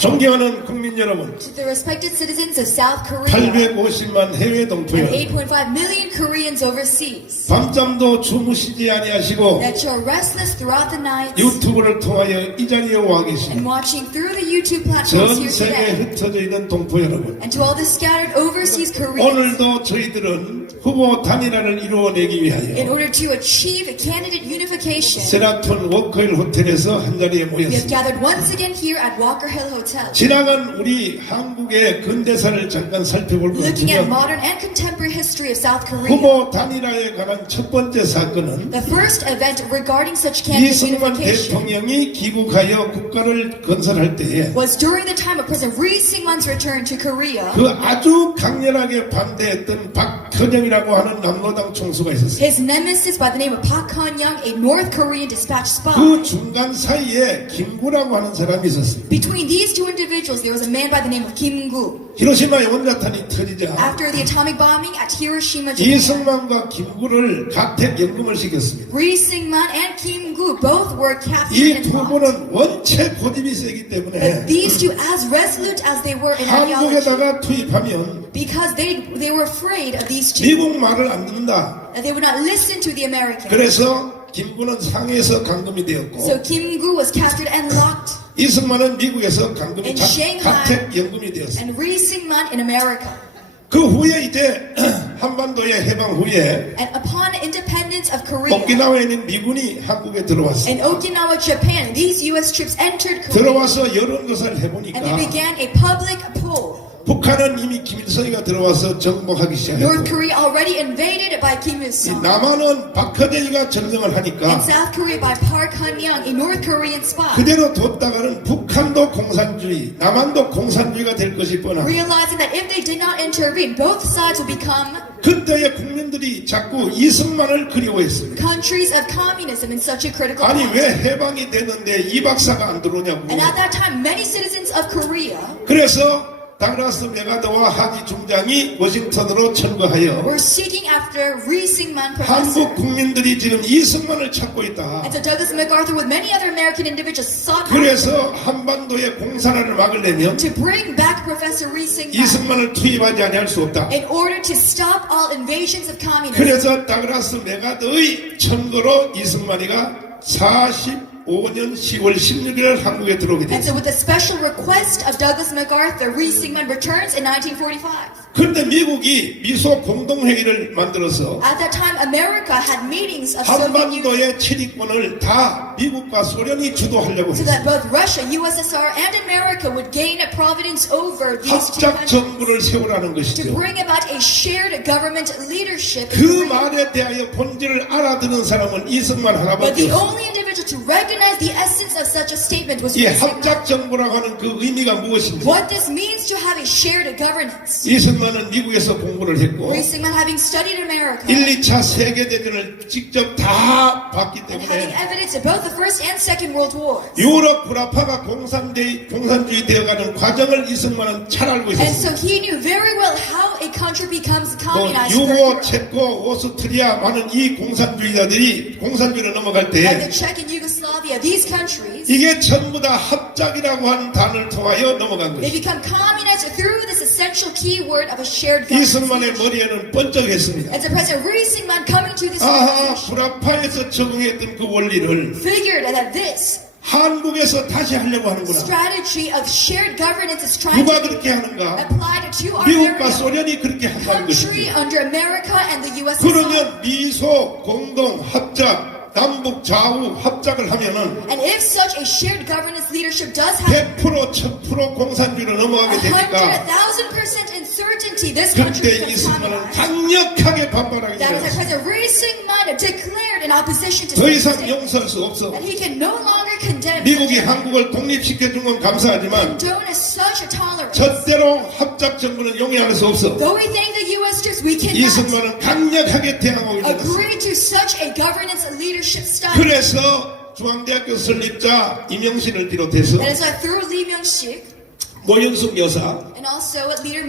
존경하는 국민 여러분, To the respected citizens of South Korea 850만 해외 and 동포여, 8.5 million Koreans overseas, 밤잠도 주무시지 아니하시고 that you're restless throughout the night 유튜브를 통하여 이 자리에 와 and 계신 watching through the YouTube platforms 전 here 세계에 today. 흩어져 있는 동포 여러분, And to all the scattered overseas Koreans, 오늘도 저희들은 후보 단일화를 이루어내기 in 위하여 order to achieve candidate unification, 세라톤 워커힐 호텔에서 한 자리에 we have 모였습니다. gathered once again here at Walker Hill Hotel. 지나간 우리 한국의 근대사를 잠깐 살펴볼 것 Looking at 같으면 modern and contemporary history of South Korea, 후보 단일화에 관한 첫 번째 사건은 the first event regarding such candidate 이승만 unification 대통령이 귀국하여 국가를 건설할 때에 was during the time of President Ri Sing-man's return to Korea. 그 아주 강렬하게 반대했던 박 헌영이라고 하는 남로당 총수가 있었어요. His nemesis by the name of Park Hun-young, a North Korean dispatch spy. 그 중간 사이에 김구라고 하는 사람이 있었어요. Between these two individuals, there was a man by the name of Kim Gu. 히로시마의 원자탄이 터지자 After the atomic bombing at Hiroshima, Japan, 이승만과 김구를 가택연금을 시켰습니다. Ri Sing-man and Kim Gu both were captured 이 and 두 locked. 분은 원체 고집이 세기 때문에 But these two, as resolute as they were in ideology, 한국에다가 투입하면 because they they were afraid of these two, 미국 말을 안 듣는다. that they would not listen to the Americans. 그래서 김구는 상해에서 감금이 되었고 So Kim Gu was captured and locked, 이승만은 미국에서 가- Shanghai. 가택연금이 되었습니다. 그 후에 이제 한반도의 해방 후에 Korea, 오키나와에 있는 미군이 한국에 in Okinawa, Japan, 들어와서 여론 조사를 and they 해보니까 북한은 이미 김일성이가 들어와서 정복하기 North 시작했고 Korea already invaded by Kim 이 Il-sung, 남한은 박헌영이가 점령을 and 하니까 South Korea by Park Hun-young, a North Korean spy. 그대로 뒀다가는 북한도 공산주의, 남한도 공산주의가 될 것이 뻔한 Realizing that if they did not intervene, both sides would become 그때의 국민들이 자꾸 이승만을 그리워했습니다. countries of communism in such a critical 아니 point. 왜 해방이 됐는데 이 박사가 안 들어오냐고. And at that time, many citizens of Korea 그래서 다그라스 메가더와 하기 중장이 워싱턴으로 철거하여 were seeking after Ri Sing-man 한국. 국민들이 지금 이승만을 찾고 있다. And so Douglas MacArthur, with many other American individuals, sought 그래서 한반도의 공산화를 막으려면 to bring back Professor 이승만을 투입하지 아니할 수 없다. in order to stop all invasions of communism. 그래서 다그라스 메가더의 천거로 이승만이가 45년 10월 16일 한국에 들어오게 And so 됐습니다. with the special request of Douglas MacArthur, Ri Sing-man returns in 1945. 그런데 미국이 미소 공동회의를 만들어서 At that time, America had meetings of Soviet Union 한반도의 치리권을 다 미국과 소련이 주도하려고 so 했어요. that both Russia, USSR, and America would gain a providence over these two 합작 countries 정부를 세우라는 to 것이죠. bring about a shared government leadership. in 그 Korea. 말에 대하여 본질을 알아듣는 사람은 이승만 But 하나밖에 the 없어요. only individual to recognize the essence of such a statement was 이 Ri Sing-man. 합작 정부라고 하는 그 의미가 무엇인지 What this means to have a shared governance. 이승만 은 미국에서 공부를 했고 Ri Sing-man having studied in America 1, 2차 세계대전을 직접 다 봤기 때문에. 유럽 불화파가 공산주의, 공산주의 되어가는 과정을 이승만은 잘 알고 so well becomes 뭐. 유고, 체코, 오스트리아 많은 이 공산주의자들이 공산주의로 넘어갈 때 이게 전부 다 합작이라고 하는 단어를 통하여 넘어간 것이 essential keyword of a shared governance. 이승만의 머리에는 번쩍했습니다. And so President Ri Sing-man coming to this 아하, 불화파에서 적응했던 그 원리를 figured that this 한국에서 다시 하려고 하는구나. strategy of shared governance is trying 누가 그렇게 하는가? apply to our 미국과. 소련이 그렇게 한다는 것이죠. under America and the USSR. 그러면 미소, 공동, 합작, 남북, 좌우 합작을 하면은 And if such a shared governance leadership does happen, 100% 1000% 공산주의로 넘어가게 되니까 100,000% in certainty, this country 그때 communized. 강력하게 반발하게 declared in opposition to 더 이상 용서할 수 없어. that he can no longer condemn 미국이 한국을 독립시켜 준 건 감사하지만. 절대로 합작 정부는 용인할 수 없어. Though we thank the We cannot 이승만은 강력하게 대항하고 있는 것입니다. agree to such a governance leadership style. 그래서 중앙대학교 설립자 임영신을 비롯해서 That is why through Lee Myung-sik 모현숙 여사,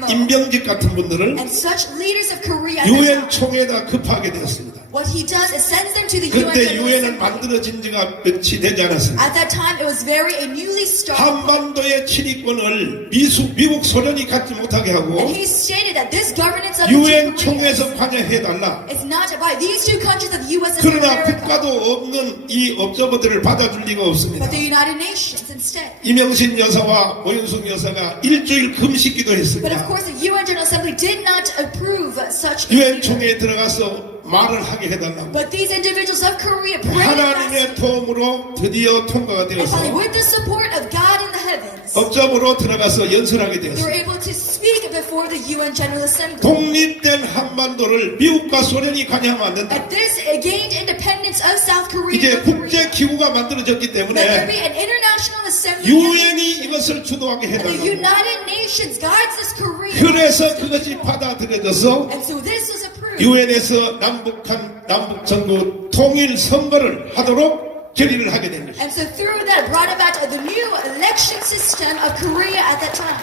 임병직 같은 분들을 and such leaders of Korea. at the 유엔. 총회에다 급하게 되었습니다. What he does is sends them to the UN 그때 유엔은. 만들어진 지가 며칠 되지 않았습니다. At that time, it was very a newly started. 한반도의 치리권을 미수, 미국 소련이 갖지 못하게 하고 And he stated that this governance of the 유엔 총회에서 관여해 달라. is not by these two countries of the U.S. and 그러나 America, 국가도 없는 이 업저버들을 받아줄 리가 없습니다. but the United Nations instead. 이명신 여사와 오윤숙 여사가 일주일 금식 But of 기도했습니다. course, the UN General Assembly did not approve such. a 유엔. 총회에 들어가서 말을 하게 해달라고. But these individuals of Korea prayed and 하나님의. 도움으로 드디어 통과가 And 되어서 finally, with the support of God in the heavens, 업적으로 들어가서 연설하게 they were 되었습니다. able to speak before the UN General Assembly. 독립된 한반도를 미국과 소련이 관여하면 안 된다. At this uh, gained independence of South Korea, 이제 국제 기구가 만들어졌기 때문에 an international assembly. 유엔이 이것을 주도하게 해달라고. United Nations guides this Korea. 그래서 그것이 받아들여져서 And so this was approved. 유엔에서 남북한 남북 정부 통일 선거를 하도록 결의를 하게 된 것입니다. And so through that brought about the new election system of Korea at that time.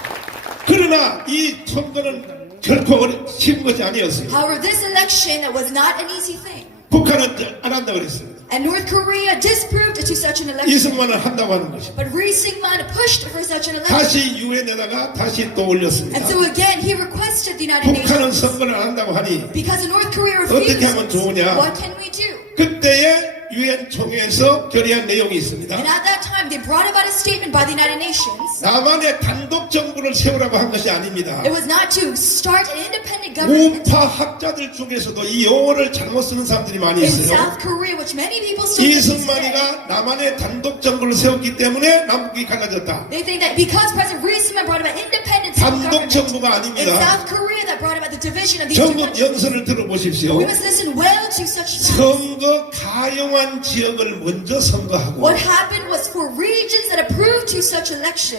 그러나 이 선거는 결코 쉬운 것이 아니었어요. However, this election was not an easy thing. 북한은 안 한다고 그랬습니다. And North Korea disproved to such an election. 이승만은 한다고 하는 것입니다. But Ri Sing-man pushed for such an election. 다시 유엔에다가 다시 또 올렸습니다. And so again, he requested the United 북한은 Nations. 선거를 안 한다고 하니 Because North Korea 어떻게 하면 refused. 좋으냐? What can we do? 그때의 유엔 총회에서 결의한 내용이 있습니다. And at that time, they brought about a statement by the United Nations. 남한의 단독 정부를 세우라고 한 것이 아닙니다. It was not to start an independent 우파 학자들 중에서도 이 용어를 잘못 쓰는 사람들이 많이 있어요. South Korea, which many people still think is today. 이승만이가 남한의 단독 정부를 세웠기 때문에 남북이 갈라졌다. They think that because President Ri Sing-man brought about independence of 단독 정부가 in 아닙니다. 전국. 연설을 들어보십시오. 선거 가용한 지역을 먼저 선거하고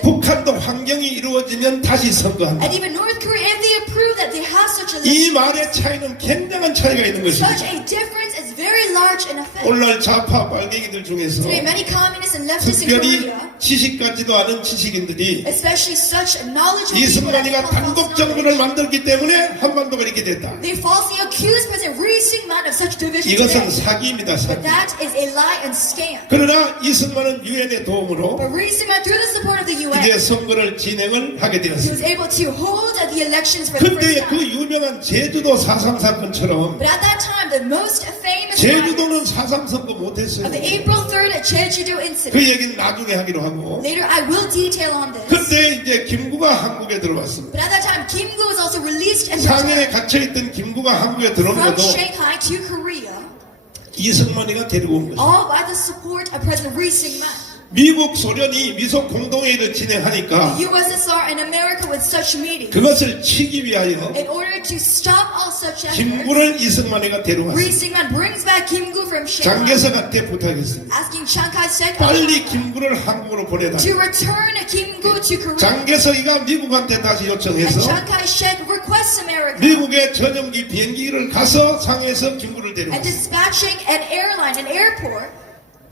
북한도 환경이 이루어지면 다시 선거한다. 이 말의 차이는 굉장한 차이가 있는 것입니다. A very large in effect. 오늘날 좌파 빨갱이들 중에서 Today, many communists and leftists in 특별히 Korea, 지식 같지도 않은 지식인들이 especially such knowledgeable people that 이승만이가 have 단독 false 정부를 knowledge, 만들기 때문에 한반도가 이렇게 됐다. they falsely accuse President Ri Sing-man of such division 이것은 today. 사기입니다. But 사기. that is a lie and scam. 그러나 이승만은 유엔의 도움으로 But Ri Sing-man, through the support of the UN, 이제 선거를 진행을 하게 he was 되었습니다. able to hold the elections for the first 그때 그 time. 유명한 제주도 4.3 사건처럼 But at that time, the most famous 제주도는 4.3 선거 못했어요. of the April 3rd Jeju-do incident. 그 얘기는 나중에 하기로 하고 Later, I will detail on this. 그때 이제 김구가 한국에 들어왔습니다. But at that time, Kim Gu was also released and 상해에 returned 갇혀있던 김구가 한국에 from 들어오면도 Shanghai to Korea, 이승만이가 데리고 온 것입니다. all by the support of President Ri Sing-man. 미국, 소련이 미소 공동회의를 진행하니까 The USSR and America with such meetings 그것을 치기 위하여 in order to stop all such efforts. 김구를 이승만이가 Ri 데려왔습니다. Sing-man brings back Kim Gu from Shanghai, 장개석한테 부탁했습니다. asking Chiang Kai-shek 빨리 김구를 한국으로 보내다. to return Kim Gu to Korea. 장개석이가 미국한테 다시 And 요청해서 Chiang Kai-shek requests America 미국의 전용기 비행기를 가서 상해에서 김구를 데려왔습니다. dispatching an airline, an airport,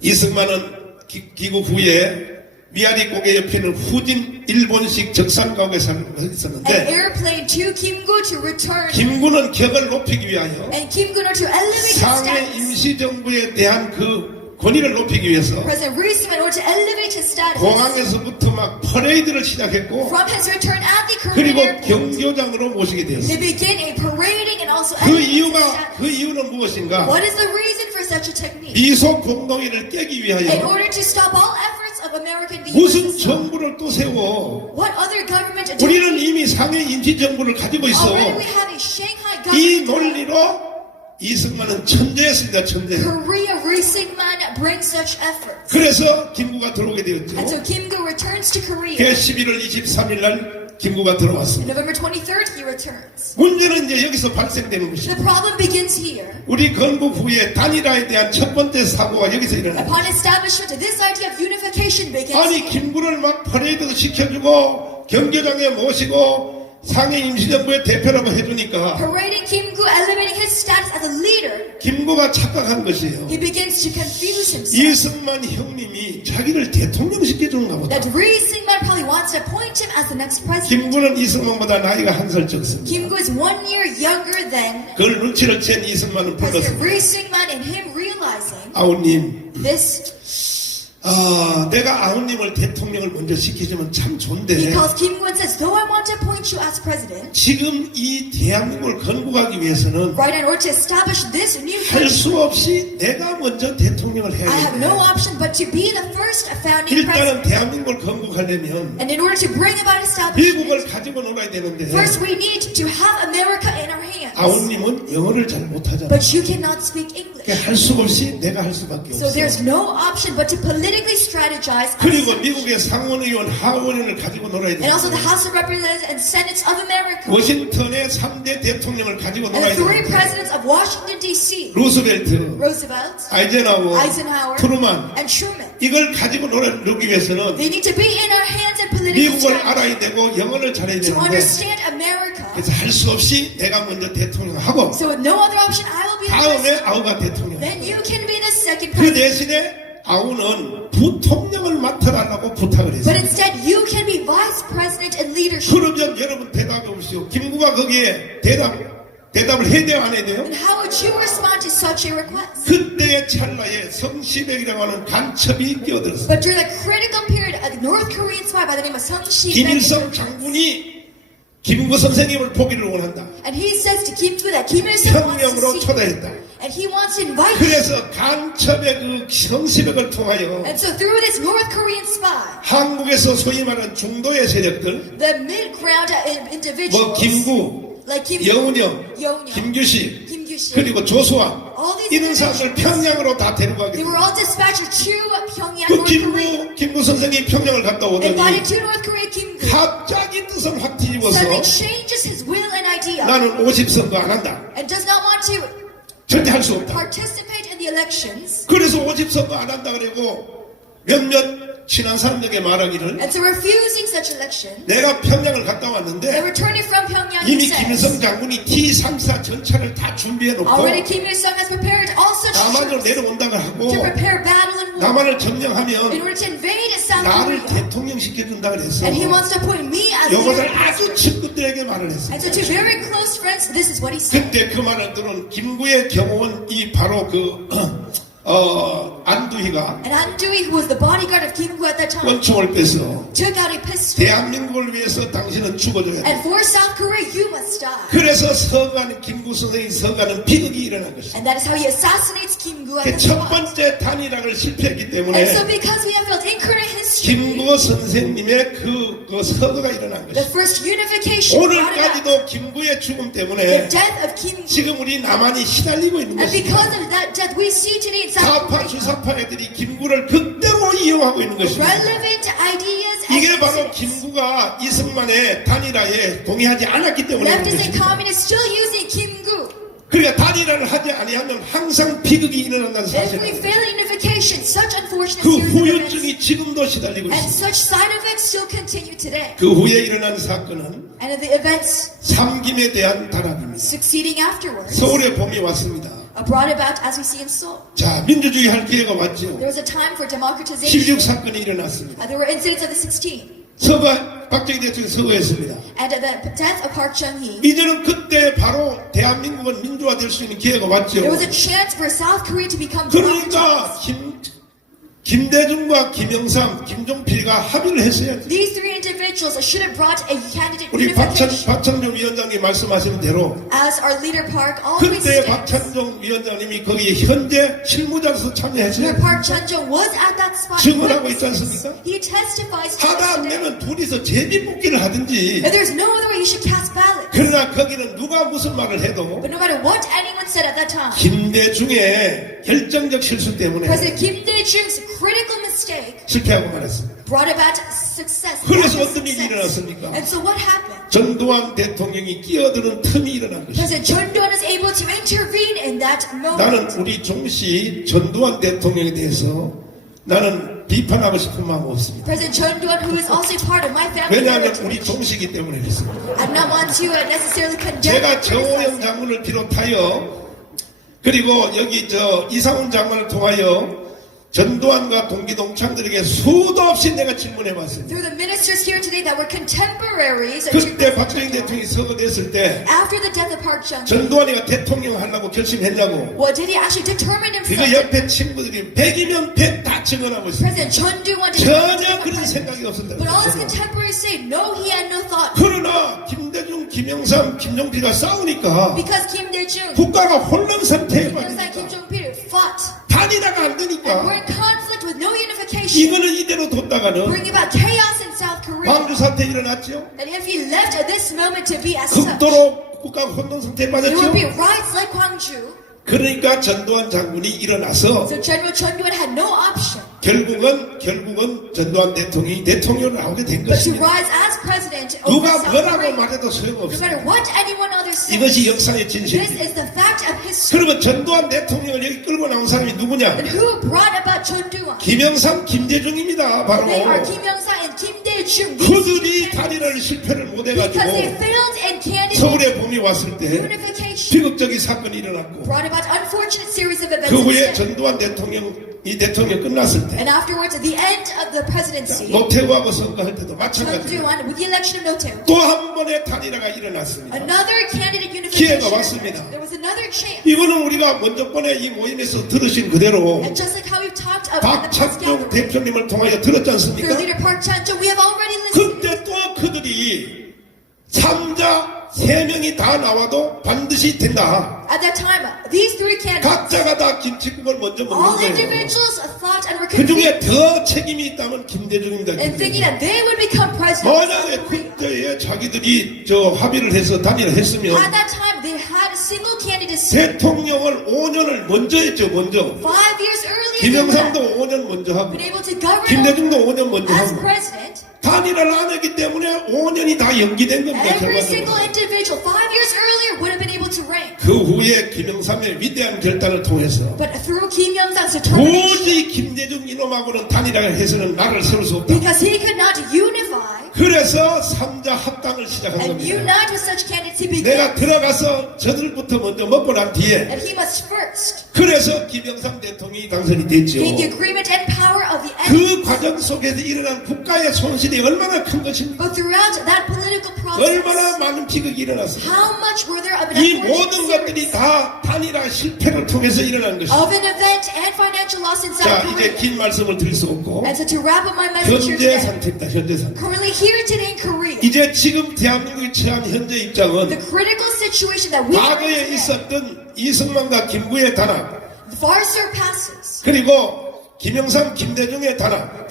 이승만은 기, 귀국 후에 미아리 고개 옆에 있는 후진 일본식 적산가옥에 an 있었는데. 김구는 격을 높이기 위하여 상해. 임시정부에 대한 그 권위를 높이기 위해서 공항에서부터 막 퍼레이드를 시작했고 그리고 경교장으로 모시게 also 그 이유가. 그 이유는 무엇인가? 미소 공동회를 깨기 In 위하여 order to stop all efforts of American 무슨. 정부를 또 세워? What other government do 우리는 이미 상해 임시정부를 가지고 있어. Already we have a Shanghai 이. 논리로 이승만은 천재였습니다. 천재. 그래서 김구가 들어오게 되었죠. so Kim Gu returns to Korea. 그 11월 23일 날 김구가 들어왔습니다. November 23rd, he returns. 문제는 이제 여기서 발생되는 The 것이죠. problem begins here. 우리 건국 후에 단일화에 대한 첫 번째 사고가 여기서 일어납니다. Upon establishment, this idea of unification begins 아니. 김구를 막 퍼레이드 시켜주고 경교장에 모시고 상해 임시정부의 대표라고 해주니까 Parading Kim Gu, elevating his status as a leader, 김구가 착각한 것이에요. he begins to confuse himself. 이승만 형님이 자기를 대통령 시켜주는가 보다. That Ri Sing-man probably wants to appoint him as the next president. 김구는 이승만보다 나이가 한 살 적습니다. Kim Gu is one year younger than 그걸 눈치를 챈 이승만은 President 불렀습니다. Ri Singman and him realizing 아우님, this 아, 내가 아우님을 대통령을 먼저 시키지면 참 좋은데 because Kim Gu says, though I want to appoint you as president, 지금 이 대한민국을 건국하기 위해서는 right, in order to establish this new 할 country, 수 없이 내가 먼저 대통령을 I have no 해야 돼. option but to be the first founding 일단은 president. 대한민국을 건국하려면 And in order to bring about establishment, 미국을 가지고 놀아야 되는데 first we need to have America in our hands. 아우님은 영어를 잘 못하잖아. But you cannot speak English. 할수 없이 내가 할 수밖에 So there's 없어. no option but to politically strategize. and 그리고 미국의 상원의원, 하원의원을 가지고 놀아야 And also the 돼. House of Representatives and Senates of America. 워싱턴의 3대 대통령을 가지고 And 놀아야 the three 돼. presidents of Washington, D.C. 루스벨트, Roosevelt, 아이젠하워, Eisenhower, 트루만 and Truman. 이걸 가지고 놀기 위해서는 They need to be in our hands and politically 미국을 알아야 되고 영어를 잘해야 to 되는데 understand America. 그래서 할 수 없이 내가 먼저 대통령 하고 So with no other option, I will be the 다음에 president. 아우가 대통령. Then you can be the second 그 president. 대신에 아우는 부통령을 맡아달라고 부탁을 But 했어요. instead, you can be vice president and leadership. 그러면 여러분 대답해 보시오. 김구가 거기에 대답, 대답을 해야 돼요, 안 해야 돼요? And how would you respond to such a request? 그때의 찰나에 성시백이라고 하는 간첩이 끼어들었어요. But during the critical period, a North Korean spy by the name of Sung Shi 김일성 장군이 김구 선생님을 보기를 원한다. and he says to Kim Gu that Kim Il Sung wants to see, 초대했다. and he wants to invite. 그래서 간첩의 그 성시백을 통하여 And so through this North Korean spy, 한국에서 소위 말하는 중도의 세력들, the mid-ground uh, individuals 뭐 김구, like Kim 여운영, 여운영, 김규식, 그리고 these 이런 사람들 평양으로 다 to Pyongyang, 그. 김구 김구 선생이 평양을 갔다 오더니 갑자기 뜻을 확 뒤집어서 나는 50선거 안 한다. and does not want to 절대 할 수 없다. 그래서 50선거 안 한다 그리고 몇몇 친한 사람들에게 말하기를 And so refusing such election, 내가 평양을 갔다 and 왔는데 returning from Pyongyang, 이미 김일성 장군이 T-34 전차를 다 준비해 놓고 already Kim Il-sung has prepared all such 남한으로 내려온다고 하고 to prepare battle and war 남한을 점령하면 order to invade South 나를 Korea. 대통령 시켜준다 그랬어. And he wants to appoint me as 이것을. 아주 친구들에게 말을 했어. And so to very close friends, this is what he said. 그때 그 말을 들은 김구의 경호원 이 바로 그 어, 안두희가 And Andui, who was the bodyguard of Kim Gu at that time, 권총을 빼서 took out a pistol. 대한민국을 위해서 당신은 죽어줘야 돼. And for South Korea, you must die. 그래서 서가는 김구 선생이 서가는 비극이 일어난 것이다. And that is how he assassinates Kim Gu at 그 the 첫 spot. 번째 단일화를 실패했기 And so 때문에 because we have felt incarnate history, 김구 선생님의 그, 그 서거가 일어난 the 것이다. first unification brought about 오늘까지도 김구의 죽음 the 때문에 death of Kim Gu. 지금 우리 남한이 시달리고 있는 And 것이다. because of that death, we see today in South 좌파 Korea 주사 파 애들이 김구를 극대로 이용하고 있는 것입니다. 이게 바로. 김구가 이승만의 단일화에 동의하지 않았기 때문에. 그러니까 단일화를 하지 아니하면 항상 비극이 일어난다는 unfortunate 그 후유증이 지금도 시달리고 있습니다. 그 후에 일어난 사건은 삼김에 대한 단합입니다. 서울에 봄이 왔습니다. Brought about as we see in Seoul. 자, 민주주의 할 기회가 왔죠. There was a time for 16 democratization. 사건이 일어났습니다. Uh, there were incidents of the 16. 서거, 박정희 대통령이 서거했습니다. And the death of Park Chung-hee, 이제는 그때 바로 대한민국은 민주화될 수 있는 기회가 왔죠. there was a chance for South Korea to become. 그러니까 김, 김대중과 김영삼, 김종필이가 합의를 했어야 돼. These three individuals should have brought a candidate 우리 박찬. 박찬종 위원장님 말씀하신 대로 As our leader Park always 그때 states, 박찬종 위원장님이 거기에 현재 실무자로서 참여했어요. Park Chung-jung was at that spot. 증언하고 있지 않습니까? He testifies 하다 안. 되면 둘이서 제비뽑기를 하든지 And there's no other way you should cast ballots. 그러나 거기는 누가 무슨 말을 해도 But no matter what anyone said at that time, 김대중의 결정적 실수 때문에 President Kim Dae-jung's critical mistake 실패하고 말았습니다. brought about success. 그래서 어떤 일이 success. 일어났습니까? And so what happened? 전두환 대통령이 끼어드는 틈이 일어난 것입니다. President Chun Doo-hwan is able to intervene in that moment. 나는 우리 종시 전두환 대통령에 대해서 나는 비판하고 싶은 마음 없습니다. President Chun Doo-hwan, who is also part of my family, 왜냐하면 우리 종시기 때문에 그렇습니다. I do not want to uh, necessarily condemn 제가 or criticize 정호영. 장군을 비롯하여 그리고 여기 저 이상훈 장관을 통하여 전두환과 동기 동창들에게 수도 없이 내가 질문해 봤습니다. Through the ministers here today that were contemporaries to 그때 박정희. 대통령이 서거됐을 때 After the death of Park 전두환이가 대통령 하려고 결심했냐고 what did he actually determine 이거 himself? 옆에 친구들이 100이면 100다 증언하고 있습니다. 전혀 그런 생각이 없었다. But all his contemporaries say, no, he had no thought. 그러나 김대중, 김영삼, 김종필가 싸우니까 Because Kim 국가가 혼란 상태에 빠지니까 단일화가 안 되니까 in conflict with no unification, 이거는 이대로 뒀다가는 bringing about chaos in South Korea. 광주 사태 일어났죠. And if he left at this moment to be as such, 극도로 국가가 혼란 상태에 would 빠졌죠. riots like Gwangju. 그러니까 전두환 장군이 일어나서 So General Chun-doo had no option 결국은 결국은 전두환 대통령이 대통령으로 나오게 된 but to 것입니다. rise as president over 누가 South 뭐라고 Korea. 말해도 No 소용없어요. matter what anyone others say, 이것이 역사의 this 진실입니다. is the fact of history. 그러면 전두환 대통령을 여기 끌고 나온 사람이 누구냐? And who brought about Chun-doo? 김영삼, 김대중입니다. 바로 They are Kim Young-sang and Kim 그들이 단일화를 실패를 못해가지고 서울에 봄이 왔을 때. 비극적인 사건이 일어났고. 그 후에. 전두환 대통령 이 대통령 끝났을 때 And afterwards, at the end of the presidency, 노태우하고 선거할 때도 마찬가지로 또 한 번의 단일화가 일어났습니다. another candidate 기회가. 왔습니다. There was another chance. 이거는 우리가 먼저 번에 이 모임에서 들으신 그대로 박찬종 대표님을 통하여 들었지 않습니까? 그때 또 그들이 삼자 세 명이 다 나와도 반드시 된다. At that time, these three candidates, 각자가 다 김치국을 먼저 all 먹는 거예요. individuals thought and were 그 중에 더 책임이 있다면 김대중입니다. and thinking 김대중. that they would become president. of 만약에. 그때에 자기들이 저 합의를 해서 단일화 했으면 At that time, they had. 대통령을 5년을 먼저 했죠, 먼저. 김영삼도 have 5년 먼저 하고, been able to govern 김대중도 5년 먼저 as 하고. president. 단일화를 안 했기 때문에 5년이 다 연기된 겁니다, Every 결과적으로. single individual, five years earlier, would have been able to reign. 그 후에 김영삼의 위대한 결단을 통해서 도저히 김대중 이놈하고는 단일화를 해서는 나를 세울 수 없다. 그래서 삼자 합당을 시작한 겁니다. 내가. 들어가서 저들부터 먼저 먹고 난 뒤에 그래서 김영삼 대통령이 당선이 됐죠. 그. 과정 속에서 일어난 국가의 손실이 얼마나 큰 것입니까? 얼마나 많은 비극이 일어났습니까? 이 모든 것 들이 series 다 단일화 실패를 통해서 일어난 것입니다. of an event and financial loss in 자, 이제? 긴 말씀을 드릴 수 없고 And so to wrap up my message 현재 today, 상태입니다. 현재 상태. currently here today in Korea, 이제 지금 대한민국이 처한 현재 입장은 the critical situation that we are in 과거에 today 있었던 이승만과 김구의 단합 far surpasses 그리고 김영삼, 김대중의 단합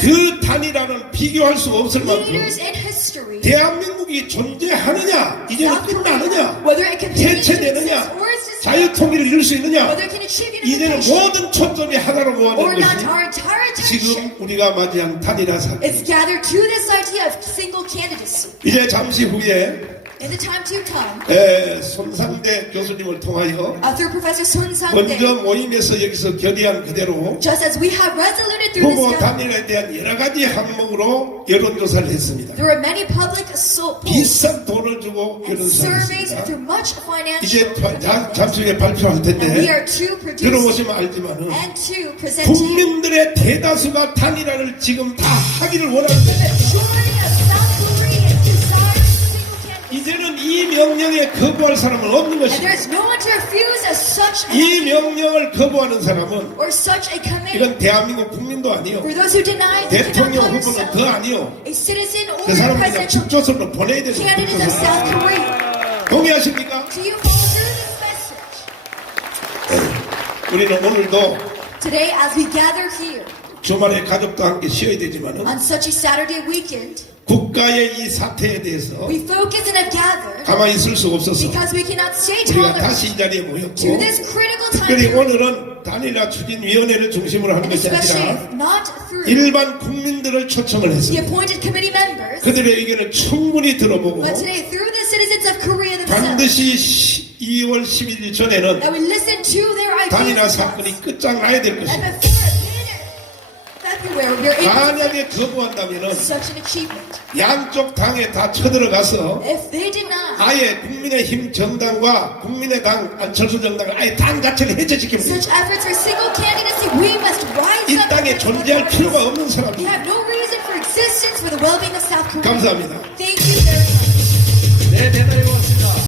그 단일화는 비교할 수 없을 만큼. 대한민국이 존재하느냐 이제는 끝나느냐 dismantled, 자유통일을 이룰 수 있느냐 이제는 모든 초점이 하나로 not, 것이 지금 우리가 맞이한 단일화 사건. 이제 잠시 후에 In the time to come, 에, 손상대 교수님을 통하여 uh, through Professor Sun Sang 먼저 모임에서 여기서 결의한 그대로 just as we have resoluted through 후보 this 단일화에 대한 여러 가지 항목으로 여론조사를 했습니다. there are many public so- polls 비싼 돈을 주고 and 여론조사를 surveys 했습니다. through much financial 이제. 자- 잠시 후에 발표할 And we 텐데 are to produce 들어보시면 알지만은 and to present to you 국민들의 대다수가 단일화를 지금 다 하기를 원하는데 이 명령에 거부할 사람은 없는 것입니다. there's no one to refuse as such 이 명령을 거부하는 사람은 or such a command. 이건 대한민국 국민도 아니요. 대통령 후보는 더 아니요. a citizen or 그 사람은 그냥 축조선으로 보내야 되는 거예요. South Korea. 동의하십니까? Do you follow through this message? 우리는 오늘도 Today, as we gather here 주말에 가족도 함께 쉬어야 되지만은 on such a Saturday weekend, 국가의 이 사태에 대해서 가만히 있을 수 없어서 우리가 다시 이 자리에 모였고 특별히 오늘은 단일화 추진위원회를 중심으로 하는 것이 아니라 일반 국민들을 초청을 했습니다. 그들의 의견을 충분히 들어보고 반드시 2월 11일 전에는 단일화 사건이 끝장나야 될 것입니다. 만약에 거부한다면 양쪽 당에 다 쳐들어가서 아예 국민의힘 정당과 국민의당 안철수 정당을 아예 당 자체를 rise 이. 땅에 존재할 필요가. 없는 사람입니다. 감사합니다. 네, 대단히 고맙습니다.